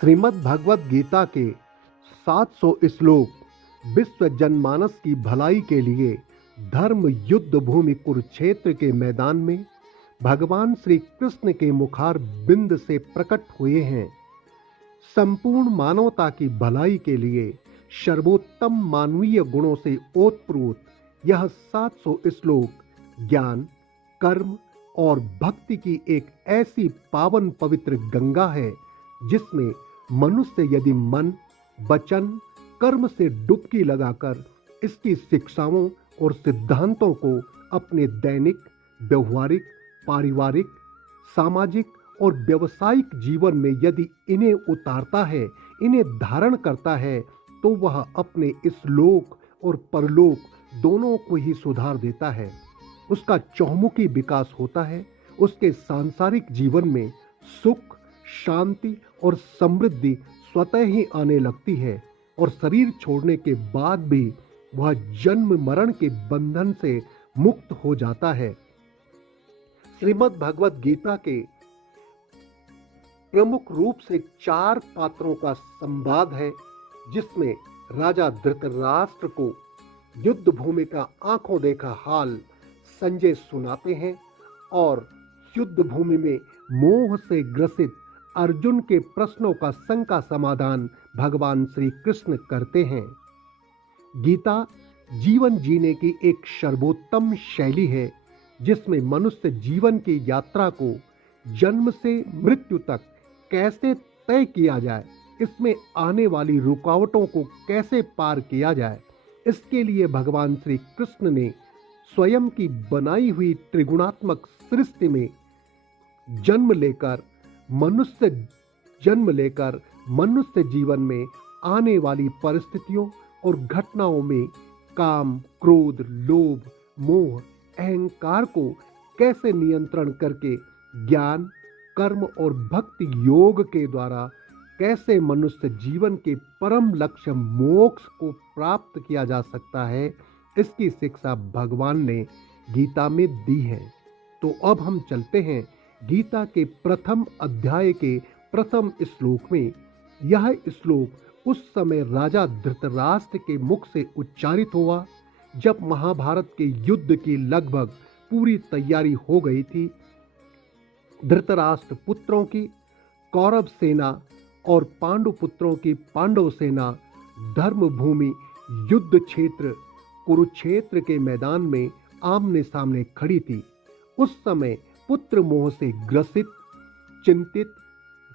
श्रीमद् भगवत गीता के 700 श्लोक विश्व जनमानस की भलाई के लिए धर्म युद्ध भूमि कुरुक्षेत्र के मैदान में भगवान श्री कृष्ण के मुखार बिंद से प्रकट हुए हैं। संपूर्ण मानवता की भलाई के लिए सर्वोत्तम मानवीय गुणों से ओतप्रोत यह 700 श्लोक ज्ञान, कर्म और भक्ति की एक ऐसी पावन पवित्र गंगा है जिसमें मनुष्य यदि मन, वचन, कर्म से डुबकी लगाकर इसकी शिक्षाओं और सिद्धांतों को अपने दैनिक, व्यवहारिक, पारिवारिक, सामाजिक और व्यवसायिक जीवन में यदि इन्हें उतारता है, इन्हें धारण करता है, तो वह अपने इस लोक और परलोक दोनों को ही सुधार देता है। उसका चहुमुखी विकास होता है। उसके सांसारिक जीवन में सुख, शांति और समृद्धि स्वतः ही आने लगती है और शरीर छोड़ने के बाद भी वह जन्म मरण के बंधन से मुक्त हो जाता है। श्रीमद् भगवत गीता के प्रमुख रूप से 4 पात्रों का संवाद है, जिसमें राजा धृतराष्ट्र को युद्ध भूमि का आंखों देखा हाल संजय सुनाते हैं और युद्ध भूमि में मोह से ग्रसित अर्जुन के प्रश्नों का शंका समाधान भगवान श्री कृष्ण करते हैं। गीता जीवन जीने की एक सर्वोत्तम शैली है, जिसमें मनुष्य जीवन की यात्रा को जन्म से मृत्यु तक कैसे तय किया जाए, इसमें आने वाली रुकावटों को कैसे पार किया जाए, इसके लिए भगवान श्री कृष्ण ने स्वयं की बनाई हुई त्रिगुणात्मक सृष्टि में जन्म लेकर मनुष्य जीवन में आने वाली परिस्थितियों और घटनाओं में काम, क्रोध, लोभ, मोह, अहंकार को कैसे नियंत्रण करके ज्ञान, कर्म और भक्ति योग के द्वारा कैसे मनुष्य जीवन के परम लक्ष्य मोक्ष को प्राप्त किया जा सकता है, इसकी शिक्षा भगवान ने गीता में दी है। तो अब हम चलते हैं गीता के प्रथम अध्याय के प्रथम श्लोक में। यह श्लोक उस समय राजा धृतराष्ट्र के मुख से उच्चारित हुआ जब महाभारत के युद्ध की लगभग पूरी तैयारी हो गई थी। धृतराष्ट्र पुत्रों की कौरव सेना और पांडु पुत्रों की पांडव सेना धर्म भूमि युद्ध क्षेत्र कुरुक्षेत्र के मैदान में आमने सामने खड़ी थी। उस समय पुत्र मोह से ग्रसित, चिंतित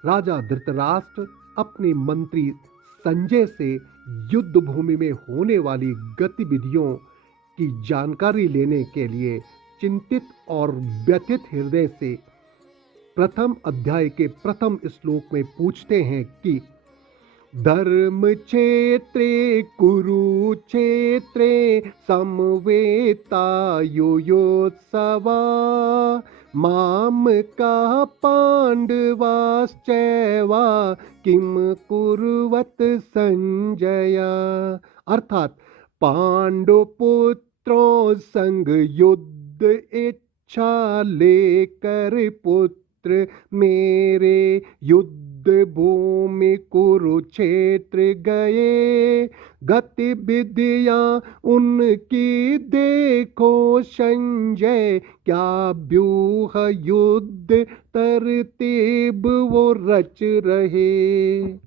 राजा धृतराष्ट्र अपने मंत्री संजय से युद्ध भूमि में होने वाली गतिविधियों की जानकारी लेने के लिए चिंतित और व्यथित हृदय से प्रथम अध्याय के प्रथम श्लोक में पूछते हैं कि धर्म क्षेत्रे कुरुक्षेत्रे समवेतायुयोत्सवा माम का पांडवाश्चैवा किम कुर्वत संजय। अर्थात पांडुपुत्रों संग युद्ध इच्छा लेकर पुत्र मेरे युद्ध भूमि कुरुक्षेत्र गए। गतिविधियां उनकी देखो संजय, क्या व्यूह युद्ध तरतीब वो रच रहे।